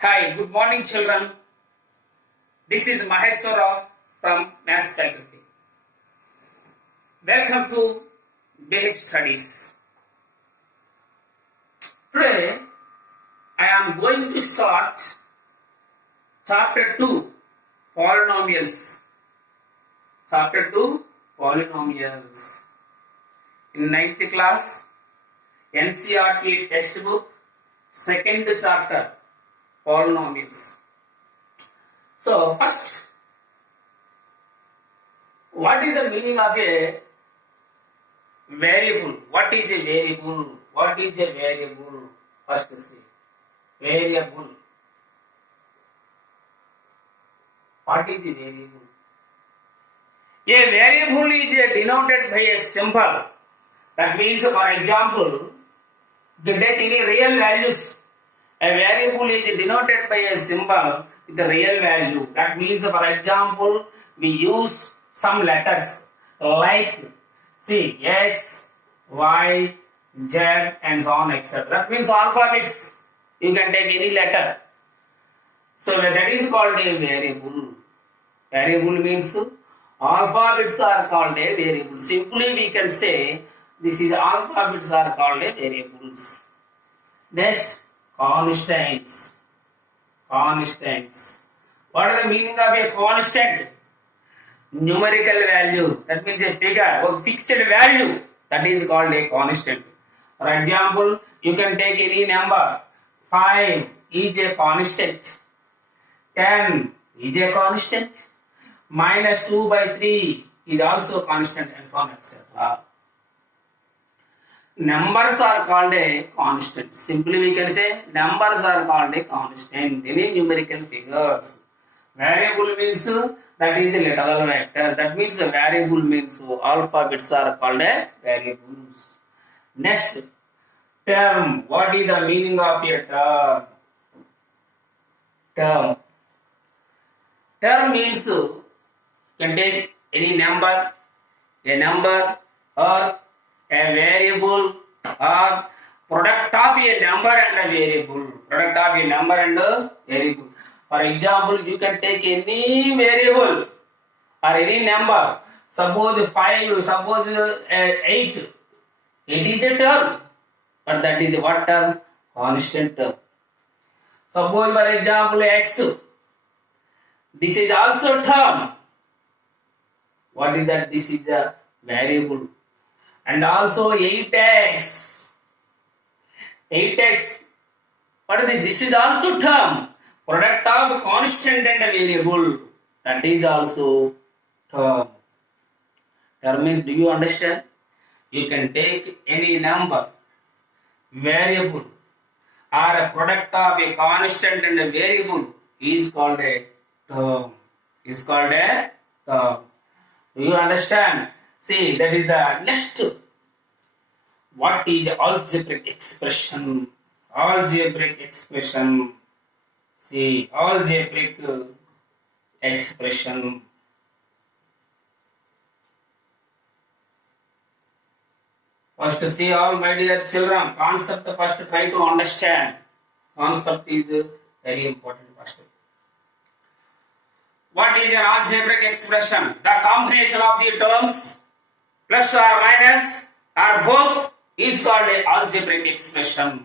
Hi, good morning children. This is Maheshwara from Maths Faculty. Welcome to Basic Studies. Today I am going to start Chapter 2 Polynomials. Chapter 2 Polynomials. In 9th class NCERT textbook, second chapter Polynomials. So first, what is the meaning of a variable? What is a variable? What is a variable? First see. Variable. What is a variable? A variable is denoted by a symbol. That means, for example, to take any real values, a variable is denoted by a symbol with the real value. That means, for example, we use some letters like see X, Y, Z and so on etc. That means alphabets. You can take any letter. So that is called a variable. Variable means alphabets are called a variable. Simply we can say this is alphabets are called a variables. Next, constants. Constants. What is the meaning of a constant? Numerical value. That means a figure or fixed value. That is called a constant. For example, you can take any number. 5 is a constant. 10 is a constant. Minus 2 by 3 is also constant and so on etc. Numbers are called a constant. Simply we can say numbers are called a constant. Any numerical figures. Variable means that is the literal vector. That means a variable means alphabets are called a variables. Next, term. What is the meaning of a term? Term. Term means you can take any number, a number or a variable or product of a number and a variable. Product of a number and a variable. For example, you can take any variable or any number. Suppose 5, suppose 8. 8 is a term. But that is what term? Constant term. Suppose for example x. This is also term. What is that? This is a variable. And also 8x. 8x. What is this? This is also term. Product of constant and a variable. That is also term. Term means, do you understand? You can take any number, variable, or a product of a constant and a variable is called a term. Is called a term. Do you understand? See, that is the next. What is algebraic expression? Algebraic expression. See, algebraic expression. First, see all my dear children, concept first try to understand. Concept is very important first. What is an algebraic expression? The combination of the terms plus or minus or both is called an algebraic expression.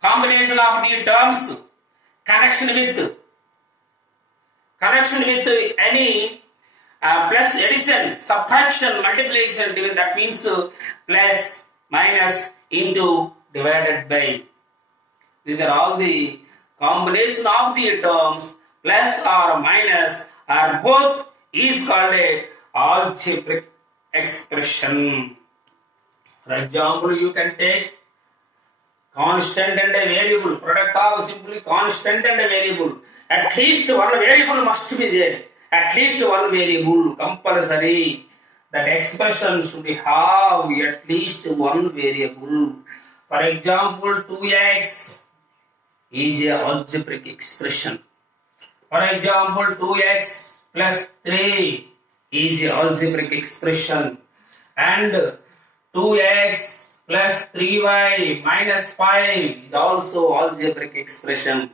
Combination of the terms, connection with any plus addition, subtraction, multiplication, that means plus, minus, into, divided by. These are all the combination of the terms plus or minus or both is called a algebraic expression. For example, you can take constant and a variable, product of simply constant and a variable. At least one variable must be there. At least one variable compulsory. That expression should have at least one variable. For example, 2x is an algebraic expression. For example, 2x plus 3 is an algebraic expression. And 2x plus 3y minus 5 is also algebraic expression.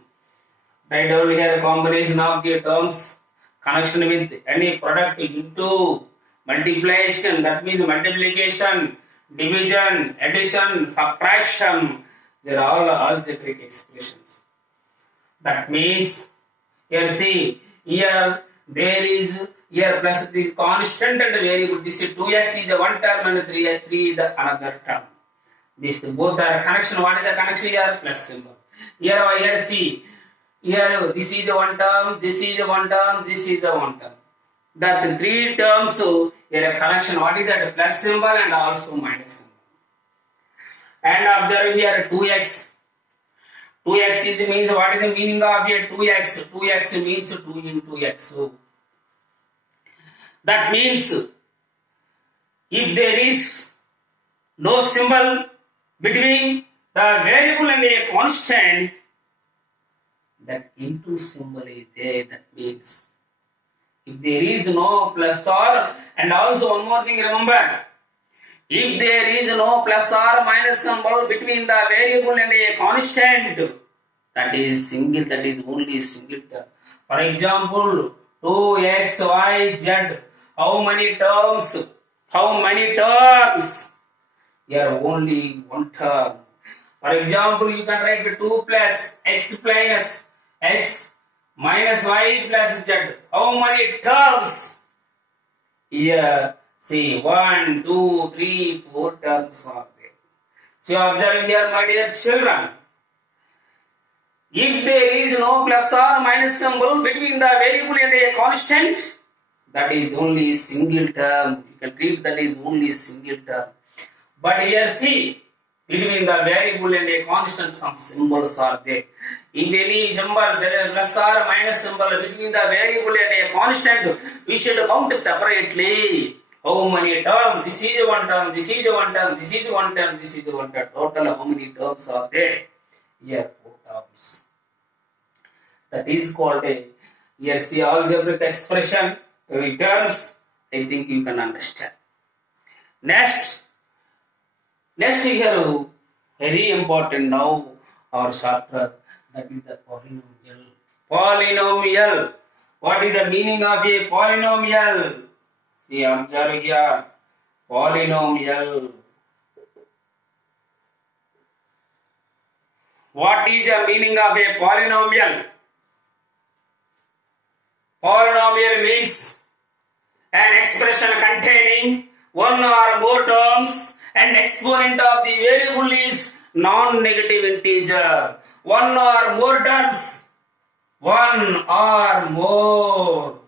Write down here combination of the terms, connection with any product into multiplication, that means multiplication, division, addition, subtraction. They are all algebraic expressions. That means here see, here there is here plus the constant and variable. This is 2x is the one term and 3 is the another term. This both are connection. What is the connection here? Plus symbol. Here see, here this is the one term, this is the one term, this is the one term. That three terms here a connection. What is that? Plus symbol and also minus symbol. And observe here 2x. 2x is means what is the meaning of here 2x? 2x means 2 into x. So that means if there is no symbol between the variable and a constant, that into symbol is there. That means if there is no plus or, and also one more thing remember, if there is no plus or minus symbol between the variable and a constant, that is single, that is only single term. For example, 2x, y, z, how many terms? How many terms? Here only one term. For example, you can write 2 plus x minus x minus y plus z. How many terms? Here, see 1, 2, 3, 4 terms are there. So observe here, my dear children. If there is no plus or minus symbol between the variable and a constant, that is only single term. You can treat that is only single term. But here see, between the variable and a constant, some symbols are there. If any symbol, there is plus or minus symbol between the variable and a constant, we should count separately. How many terms? This is one term, this is one term, this is one term, this is one term. Total how many terms are there? Here 4 terms. That is called a, here see algebraic expression, terms. I think you can understand. Next here, very important now our chapter, that is the polynomial. Polynomial. What is the meaning of a polynomial? See, observe here. Polynomial. What is the meaning of a polynomial? Polynomial means an expression containing one or more terms and exponent of the variable is non-negative integer. One or more terms. One or more.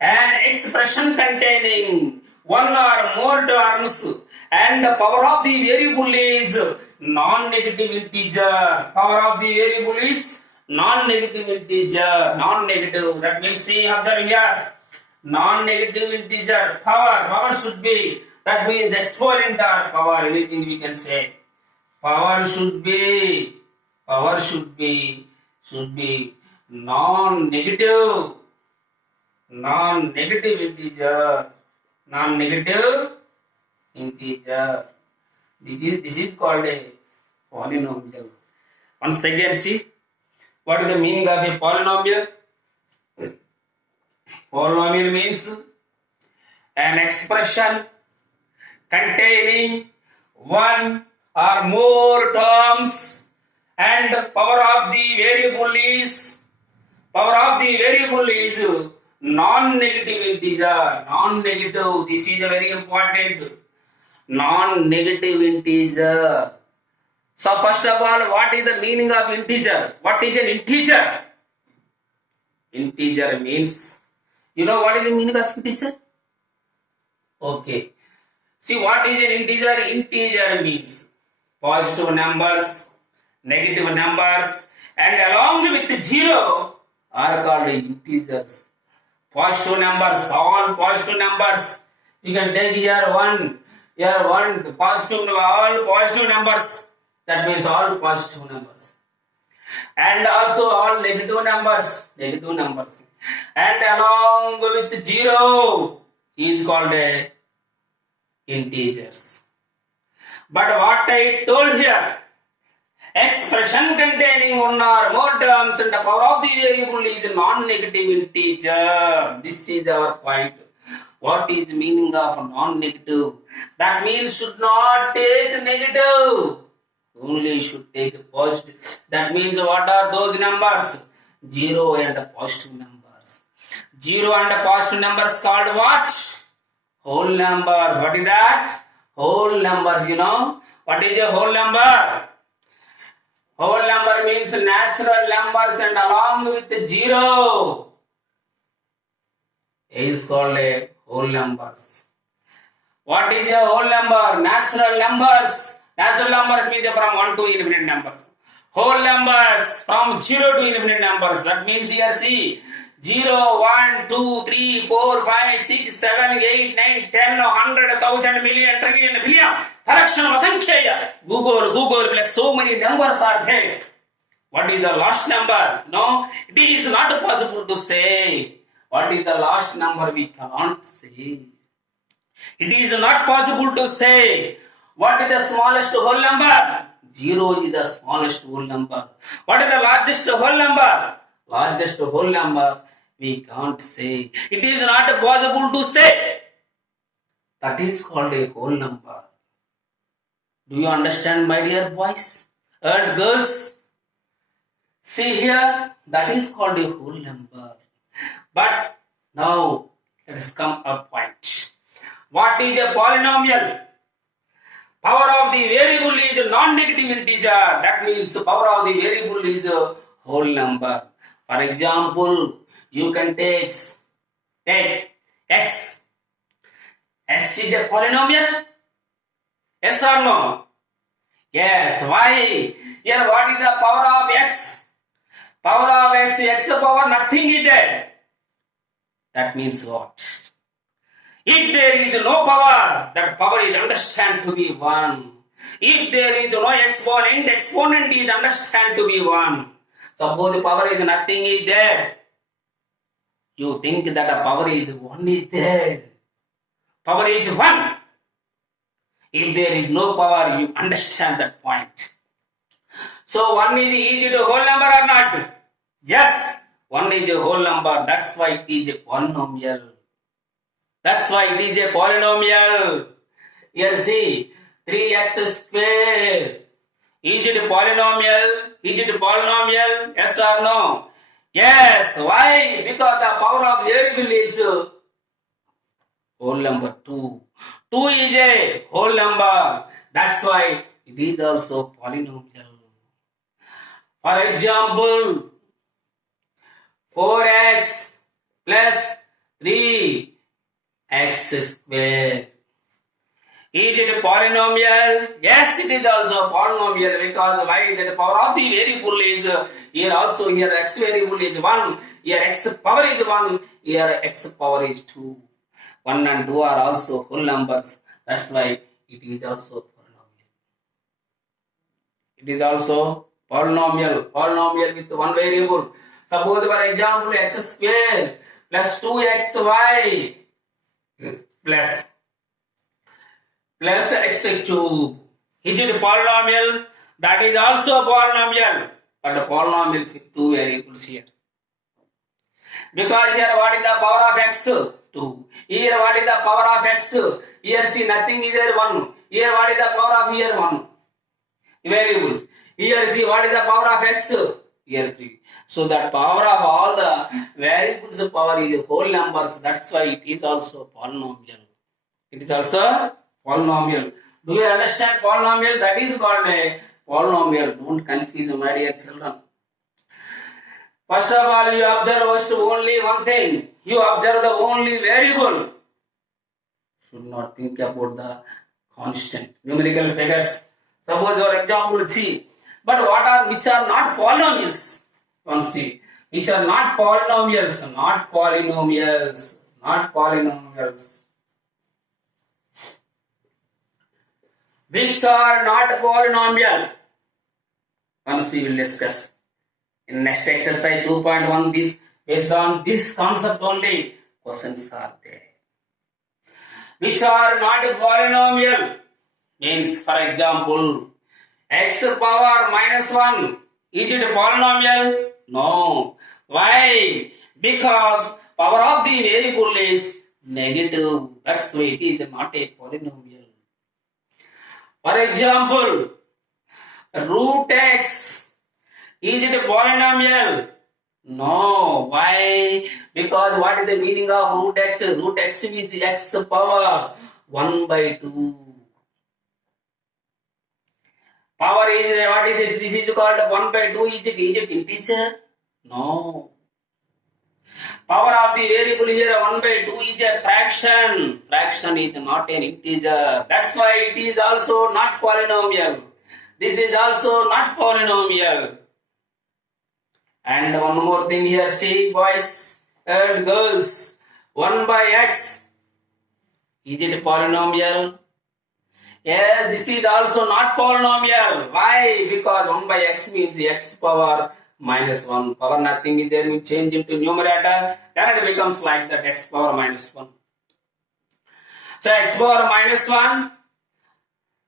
An expression containing one or more terms and the power of the variable is non-negative integer. Power of the variable is non-negative integer. Non-negative. That means see observe here. Non-negative integer. Power should be, that means exponent or power, anything we can say. Power should be non-negative. Non-negative integer. Non-negative integer. This is called a polynomial. Once again see, what is the meaning of a polynomial? Polynomial means an expression containing one or more terms and power of the variable is non-negative integer. Non-negative, this is a very important. Non-negative integer. So first of all, what is the meaning of integer? What is an integer? Integer means, you know what is the meaning of integer? Okay. See, what is an integer? Integer means positive numbers, negative numbers, and along with 0 are called integers. Positive numbers, all positive numbers. You can take here 1, the positive, all positive numbers. That means all positive numbers. And also all negative numbers. And along with 0 is called a integers. But what I told here, expression containing one or more terms and the power of the variable is non-negative integer. This is our point. What is the meaning of non-negative? That means should not take negative. Only should take positive. That means what are those numbers? 0 and positive numbers. 0 and positive numbers called what? Whole numbers. What is that? Whole numbers, you know. What is a whole number? Whole number means natural numbers and along with 0 is called a whole numbers. What is a whole number? Natural numbers. Natural numbers means from 1 to infinite numbers. Whole numbers from 0 to infinite numbers. That means here see 0, 1, 2, 3, 4, 5, 6, 7, 8, 9, 10, 100, 1000, million, trillion, billion. Tarakshan Vasankhya. Google, like so many numbers are there. What is the last number? No, it is not possible to say. What is the last number? We cannot say. It is not possible to say. What is the smallest whole number? 0 is the smallest whole number. What is the largest whole number? Largest whole number we can't say. It is not possible to say. That is called a whole number. Do you understand, my dear boys and girls? See here, that is called a whole number. But now let us come a point. What is a polynomial? Power of the variable is a non-negative integer. That means power of the variable is a whole number. For example, you can take x. X is a polynomial? Yes or no? Yes. Why? Here what is the power of x? Power of x power nothing is there. That means what? If there is no power, that power is understood to be 1. If there is no exponent is understood to be 1. Suppose the power is nothing is there. You think that the power is 1 is there. Power is 1. If there is no power, you understand that point. So 1 is easy to whole number or not? Yes, 1 is a whole number. That's why it is a polynomial. That's why it is a polynomial. Here see, 3x square. Is it a polynomial? Is it a polynomial? Yes or no? Yes. Why? Because the power of variable is whole number 2. 2 is a whole number. That's why it is also polynomial. For example, 4x plus 3x square. Is it a polynomial? Yes, it is also a polynomial because why? The power of the variable is here x variable is 1, here x power is 1, here x power is 2. 1 and 2 are also whole numbers. That's why it is also polynomial. It is also polynomial with one variable. Suppose for example x square plus 2xy plus x cube. Is it a polynomial? That is also a polynomial. But the polynomial is with two variables here. Because here what is the power of x? 2. Here what is the power of x? Here see nothing is there 1. Here what is the power of here 1? Variables. Here see what is the power of x? Here 3. So that power of all the variables power is whole numbers. That's why it is also polynomial. It is also polynomial. Do you understand polynomial? That is called a polynomial. Don't confuse my dear children. First of all, you observe only one thing. You observe the only variable. Should not think about the constant numerical figures. Suppose your example 3. But which are not polynomials? One see. Which are not polynomials. Not polynomials. Not polynomials. Which are not polynomial? Once we will discuss. In next exercise 2.1, this based on this concept only questions are there. Which are not polynomial means, for example, x power minus 1. Is it a polynomial? No. Why? Because power of the variable is negative. That's why it is not a polynomial. For example, root x. Is it a polynomial? No. Why? Because what is the meaning of root x? Root x means x power 1 by 2. Power is what is this? This is called 1 by 2. Is it integer? No. Power of the variable here 1 by 2 is a fraction. Fraction is not an integer. That's why it is also not polynomial. This is also not polynomial. And one more thing here, see boys and girls, 1 by x, is it a polynomial? Yes, this is also not polynomial. Why? Because 1 by x means x power minus 1. Power nothing is there, we change into numerator, then it becomes like that, x power minus 1. So x power minus 1,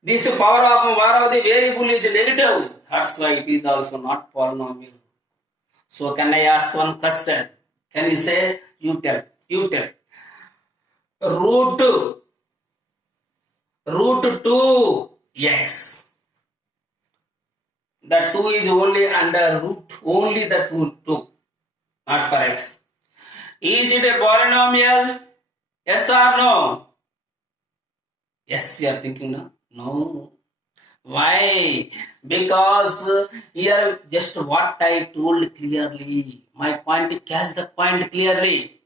this power of the variable is negative. That's why it is also not polynomial. So can I ask one question? Can you say? You tell. Root 2x. The 2 is only under root, only the 2, not for x. Is it a polynomial? Yes or no? Yes, you are thinking no? No. Why? Because here just what I told clearly. My point, catch the point clearly.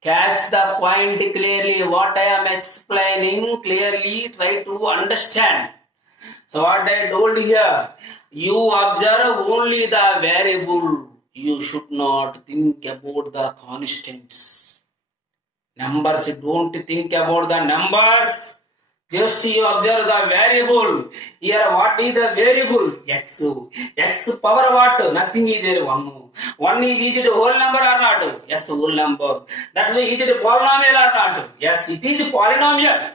Catch the point clearly. What I am explaining clearly, try to understand. So what I told here, you observe only the variable. You should not think about the constants. Numbers, don't think about the numbers. Just you observe the variable. Here what is the variable? X. X power what? Nothing is there. 1. 1 is it a whole number or not? Yes, whole number. That's why is it a polynomial or not? Yes, it is a polynomial.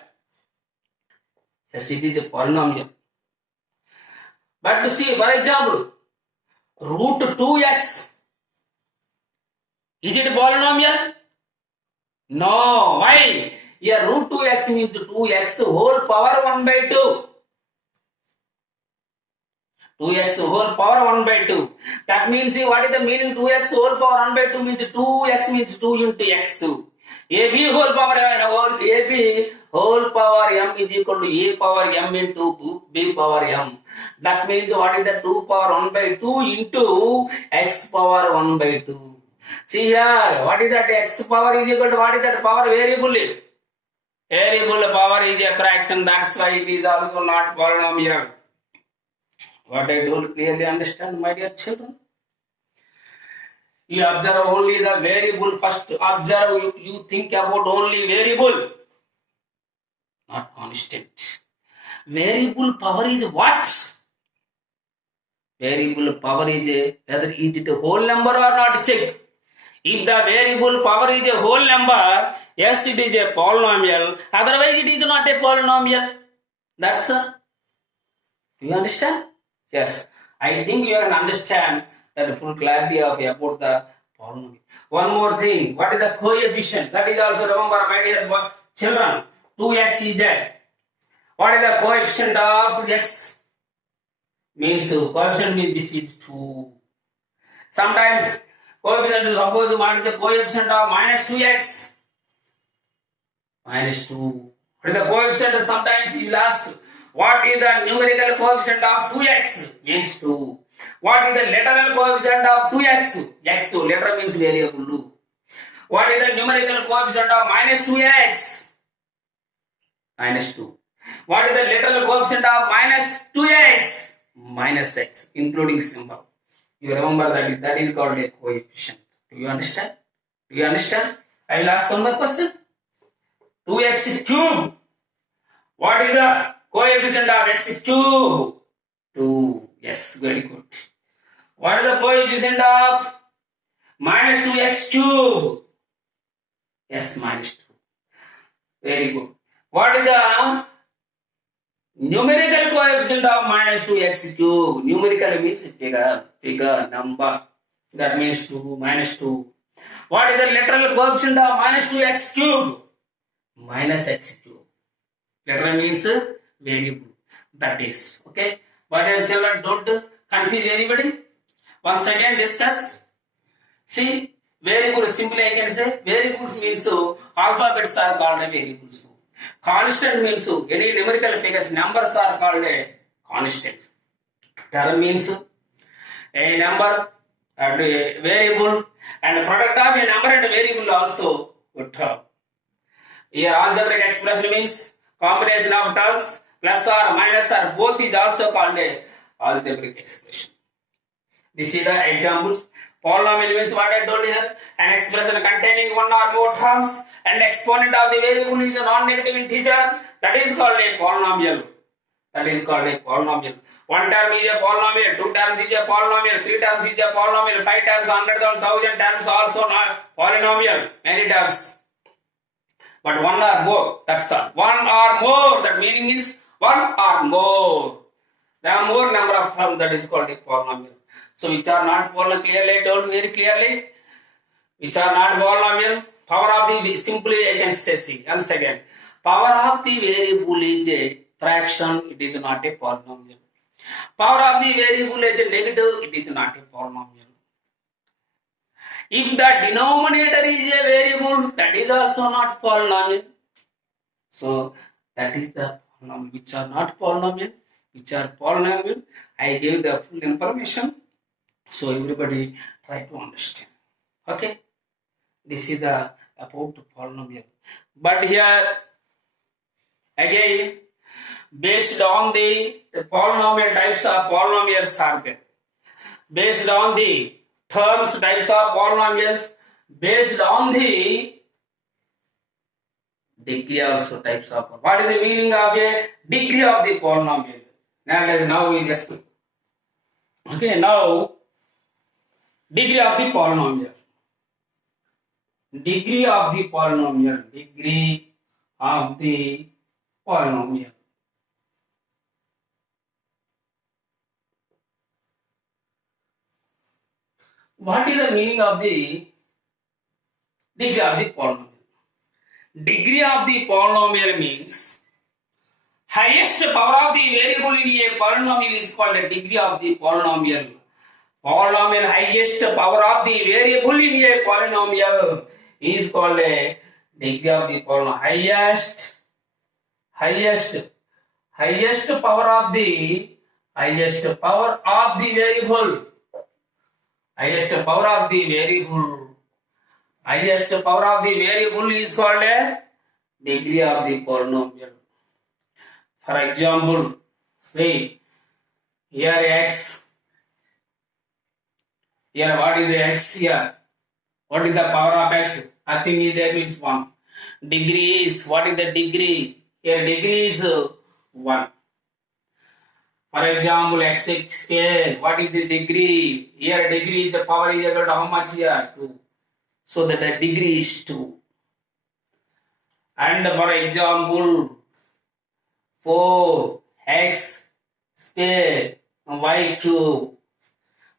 Yes, it is a polynomial. But see, for example, root 2x. Is it a polynomial? No. Why? Here root 2x means 2x whole power 1 by 2. 2x whole power 1 by 2. That means, see, what is the meaning? 2x whole power 1 by 2 means 2x means 2 into x. AB whole power AB whole power m is equal to a power m into b power m. That means what is the 2 power 1 by 2 into x power 1 by 2. See here, what is that? X power is equal to what is that power variable? Variable power is a fraction, that's why it is also not polynomial. What I told clearly understand, my dear children? You observe only the variable first. Observe, you think about only variable, not constant. Variable power is what? Variable power is whether is it a whole number or not, check. If the variable power is a whole number, yes, it is a polynomial. Otherwise, it is not a polynomial. That's do you understand? Yes, I think you can understand that full clarity of about the polynomial. One more thing, what is the coefficient? That is also, remember, my dear children, 2x is there. What is the coefficient of x? Means coefficient means this is 2. Sometimes coefficient is suppose what is the coefficient of minus 2x? Minus 2. What is the coefficient? Sometimes you will ask, what is the numerical coefficient of 2x? Means 2. What is the literal coefficient of 2x? X, literal means variable. What is the numerical coefficient of minus 2x? Minus 2. What is the literal coefficient of minus 2x? Minus x, including symbol. You remember that is called a coefficient. Do you understand? Do you understand? I will ask one more question. 2x cube. What is the coefficient of x cube? 2. Yes, very good. What is the coefficient of minus 2x cube? Yes, minus 2. Very good. What is the numerical coefficient of minus 2x cube. Numerical means figure, number. That means 2, minus 2. What is the literal coefficient of minus 2x cube? Minus x cube. Literal means variable. That is, okay. But dear children, don't confuse anybody. Once again discuss. See, variables simply I can say variables means alphabets are called variables. Constant means any numerical figures, numbers are called constants. Term means a number and a variable, and the product of a number and a variable also a term. Here algebraic expression means combination of terms, plus or minus or both is also called a algebraic expression. This is the examples. Polynomial means what I told here, an expression containing one or more terms and exponent of the variable is a non-negative integer, that is called a polynomial. That is called a polynomial. One term is a polynomial, two terms is a polynomial, three terms is a polynomial, five terms, 100, 1000 terms also not polynomial, many terms. But one or more, that's all. One or more, that meaning is one or more. There are more number of terms, that is called a polynomial. So which are not polynomial, clearly I told very clearly. Which are not polynomial, power of the, simply I can say, see, once again. Power of the variable is a fraction, it is not a polynomial. Power of the variable is a negative, it is not a polynomial. If the denominator is a variable, that is also not polynomial. So that is the polynomial. Which are not polynomial, which are polynomial. I gave the full information. So everybody try to understand. Okay. This is the about polynomial. But here again, based on the polynomial types of polynomials are there. Based on the terms types of polynomials, based on the degree also types of. What is the meaning of a degree of the polynomial? Now we discuss. Okay, now degree of the polynomial. Degree of the polynomial. Degree of the polynomial. What is the meaning of the degree of the polynomial? Degree of the polynomial means highest power of the variable in a polynomial is called a degree of the polynomial. Polynomial highest power of the variable in a polynomial is called a degree of the polynomial. Highest power of the variable. Highest power of the variable is called a degree of the polynomial. For example, say here x. Here what is the x here? What is the power of x? Nothing is there, means 1. Degree is, what is the degree? Here degree is 1. For example, x square, what is the degree? Here degree is the power is equal to how much here? 2. So that the degree is 2. And for example, 4x square y cube.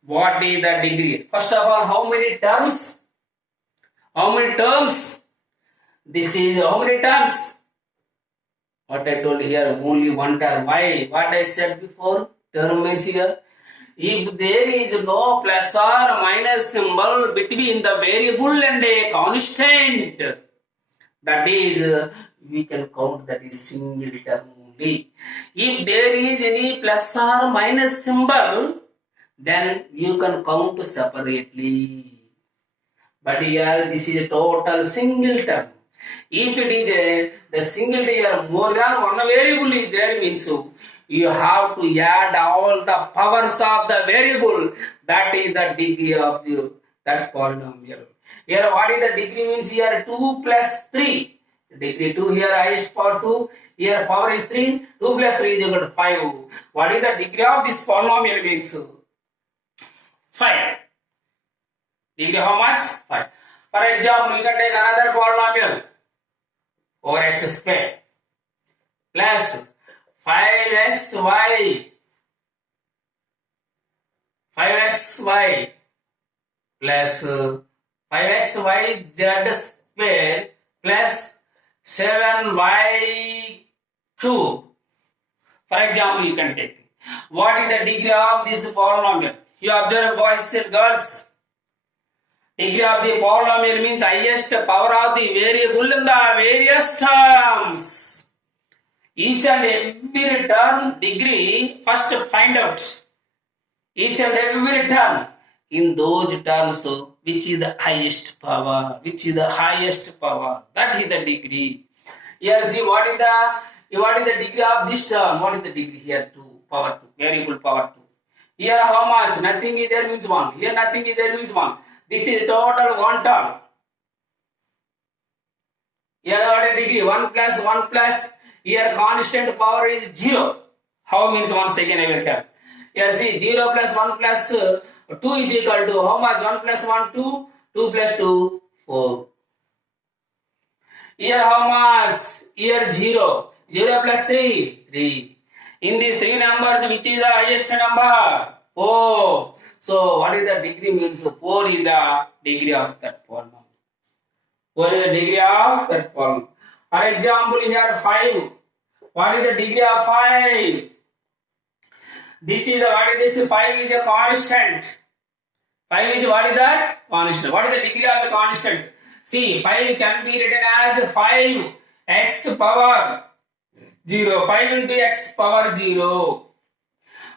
What is the degree? First of all, how many terms? How many terms? This is how many terms? What I told here, only one term. Why? What I said before, term means here. If there is no plus or minus symbol between the variable and a constant, that is, we can count that is single term only. If there is any plus or minus symbol, then you can count separately. But here this is a total single term. If it is the single term more than one variable is there, means you have to add all the powers of the variable. That is the degree of that polynomial. Here what is the degree means? Here 2 plus 3. Degree 2 here highest power 2. Here power is 3. 2 plus 3 is equal to 5. What is the degree of this polynomial means? 5. Degree how much? 5. For example, you can take another polynomial. 4x square plus 5xy 5xy plus 5xy z square plus 7y cube. For example, you can take. What is the degree of this polynomial? You observe, boys and girls. Degree of the polynomial means highest power of the variable in the various terms. Each and every term degree, first find out. Each and every term. In those terms, which is the highest power? Which is the highest power? That is the degree. Here, see what is the degree of this term? What is the degree here? 2 power 2, variable power 2. Here how much? Nothing is there means 1. Here nothing is there means 1. This is total 1 term. Here what a degree? 1 plus. Here constant power is 0. How means 1 second I will tell. Here see 0 plus 1 plus 2 is equal to how much? 1 plus 1 2. 2 plus 2 4. Here how much? Here 0. 0 plus 3 3. In these 3 numbers, which is the highest number? 4. So what is the degree means? 4 is the degree of that polynomial. 4 is the degree of that polynomial. For example, here 5. What is the degree of 5? This is what is this? 5 is a constant. 5 is what is that? Constant. What is the degree of the constant? See, 5 can be written as 5x power 0. 5 into x power 0.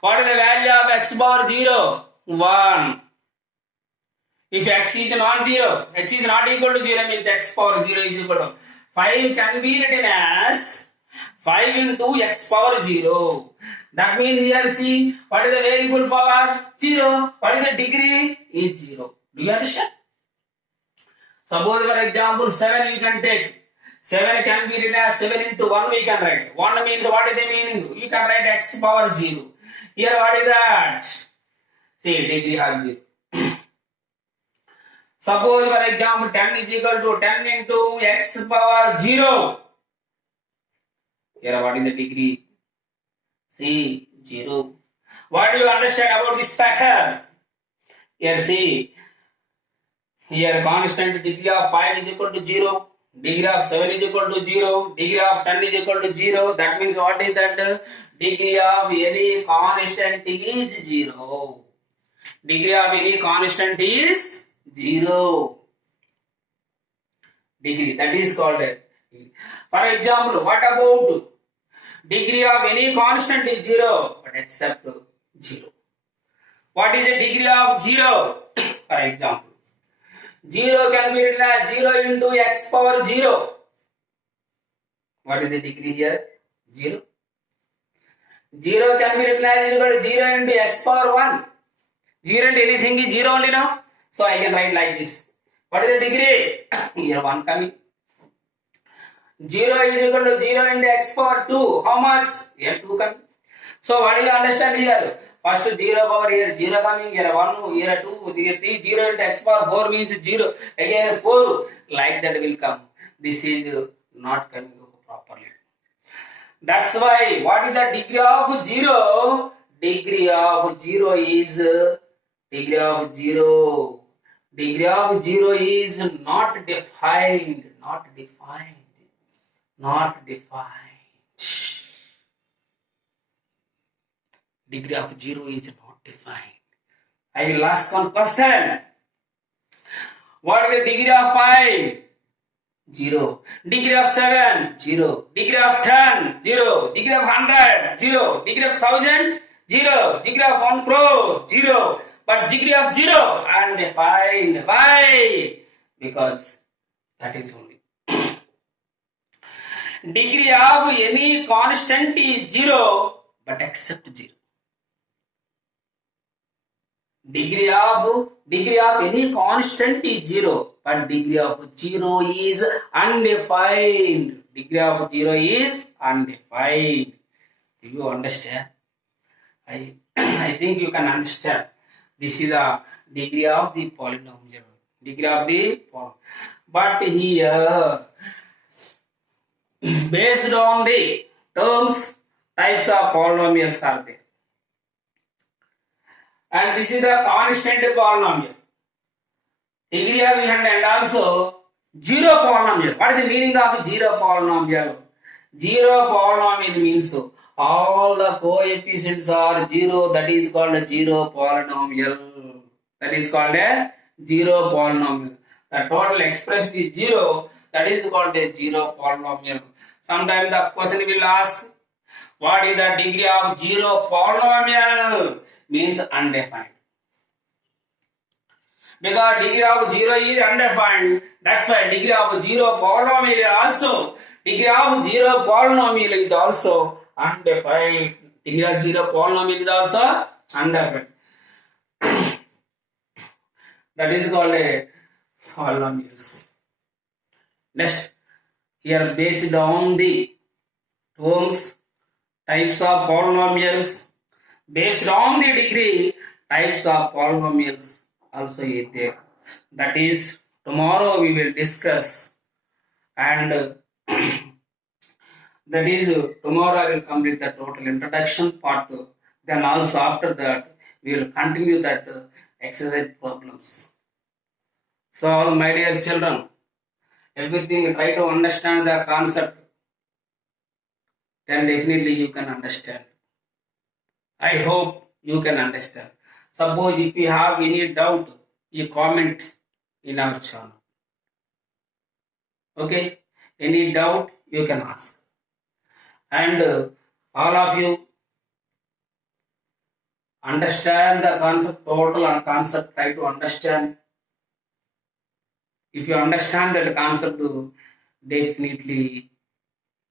What is the value of x power 0? 1. If x is non-zero, x is not equal to 0 means x power 0 is equal to 5 can be written as 5 into x power 0. That means here see, what is the variable power? 0. What is the degree? Is 0. Do you understand? Suppose for example 7 you can take. 7 can be written as 7 into 1 we can write. 1 means what is the meaning? You can write x power 0. Here what is that? See, degree of 0. Suppose for example 10 is equal to 10 into x power 0. Here what is the degree? See, 0. What do you understand about this pattern? Here see. Here constant degree of 5 is equal to 0. Degree of 7 is equal to 0. Degree of 10 is equal to 0. That means what is that? Degree of any constant is 0. Degree of any constant is 0. Degree, that is called a degree. For example, what about degree of any constant is 0 but except 0. What is the degree of 0? For example, 0 can be written as 0 into x power 0. What is the degree here? 0. 0 can be written as equal to 0 into x power 1. 0 and anything is 0 only now. So I can write like this. What is the degree? Here 1 coming. 0 is equal to 0 into x power 2. How much? Here 2 coming. So what do you understand here? First 0 power here 0 coming, here 1, here 2, here 3, 0 into x power 4 means 0. Again 4, like that will come. This is not coming properly. That's why, what is the degree of 0? Degree of 0 is, degree of 0. Degree of 0 is not defined, not defined, not defined. Degree of 0 is not defined. I will ask one question. What is the degree of 5? 0. Degree of 7? 0. Degree of 10? 0. Degree of 100? 0. Degree of 1000? 0. Degree of 1 crore? 0. But degree of 0 undefined. Why? Because that is only. Degree of any constant is 0 but except 0. Degree of any constant is 0 but degree of 0 is undefined. Degree of 0 is undefined. Do you understand? I think you can understand. This is the degree of the polynomial. Degree of the polynomial. But here, based on the terms types of polynomials are there. And this is the constant polynomial. Degree of and also zero polynomial. What is the meaning of zero polynomial? Zero polynomial means all the coefficients are zero. That is called a zero polynomial. That is called a zero polynomial. The total expression is zero. That is called a zero polynomial. Sometimes the question will ask, what is the degree of zero polynomial? Means undefined. Because degree of 0 is undefined, that's why degree of 0 polynomial is also undefined. Degree of 0 polynomial is also undefined. That is called a polynomials. Next, here based on the terms, types of polynomials, based on the degree, types of polynomials also is there. That is, tomorrow we will discuss, and that is, tomorrow I will complete the total introduction part 2. Then also after that we will continue that exercise problems. So all my dear children, everything try to understand the concept, then definitely you can understand. I hope you can understand. Suppose if you have any doubt, you comment in our channel. Okay? Any doubt, you can ask. And all of you understand the concept, total and concept, try to understand. If you understand that concept, definitely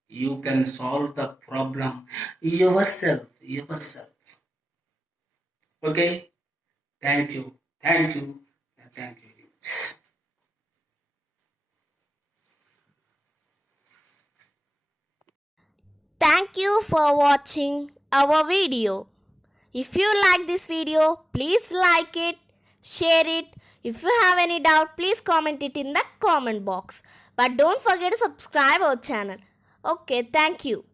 you can solve the problem yourself. Okay? Thank you. Thank you. Thank you for watching our video. If you like this video, please like it, share it. If you have any doubt, please comment it in the comment box. But don't forget to subscribe our channel. Okay, thank you.